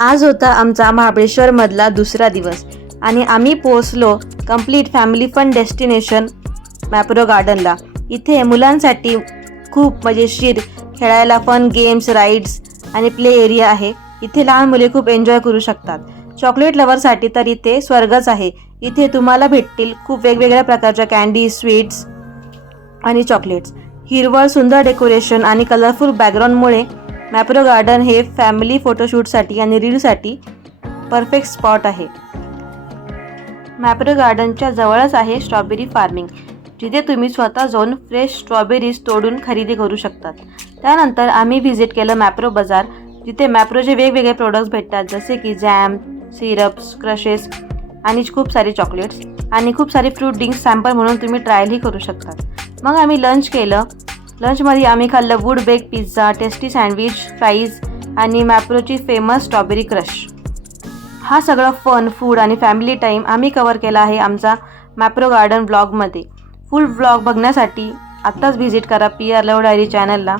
आज होता आमचा महाबळेश्वरमधला दुसरा दिवस आणि आम्ही पोहोचलो complete family fun destination Mapro गार्डनला। इथे मुलांसाठी खूप मजेशीर खेळायला फन गेम्स, राईड्स आणि प्ले एरिया आहे। इथे लहान मुले खूप एन्जॉय करू शकतात। चॉकलेट लव्हरसाठी तर इथे स्वर्गच आहे। इथे तुम्हाला भेटतील खूप वेगवेगळ्या प्रकारच्या कॅन्डी, स्वीट्स आणि चॉकलेट्स। हिरवळ, सुंदर डेकोरेशन आणि कलरफुल बॅकग्राऊंडमुळे मॅप्रो गार्डन हे फॅमिली फोटोशूटसाठी आणि रीलसाठी परफेक्ट स्पॉट आहे। मॅप्रो गार्डनच्या जवळच आहे स्ट्रॉबेरी फार्मिंग, जिथे तुम्ही स्वतः जाऊन फ्रेश स्ट्रॉबेरीज तोडून खरेदी करू शकतात। त्यानंतर आम्ही व्हिजिट केलं मॅप्रो बाजार, जिथे मॅप्रोचे वेगवेगळे प्रोडक्ट्स भेटतात, जसे की जॅम, सिरप्स, क्रशेस आणि खूप सारे चॉकलेट्स आणि खूप सारे फ्रूट ड्रिंक्स सॅम्पल म्हणून तुम्ही ट्रायलही करू शकतात। मग आम्ही लंच केलं। लंचमध्ये आम्ही खाल्लं wood bake pizza, tasty sandwich, fries आणि मॅप्रोची फेमस स्ट्रॉबेरी क्रश। हा सगळा फन, फूड आणि फॅमिली टाईम आम्ही कव्हर केला आहे आमचा मॅप्रो गार्डन ब्लॉगमध्ये। फुल ब्लॉग बघण्यासाठी आत्ताच व्हिजिट करा PR लव्ह डायरी चॅनलला।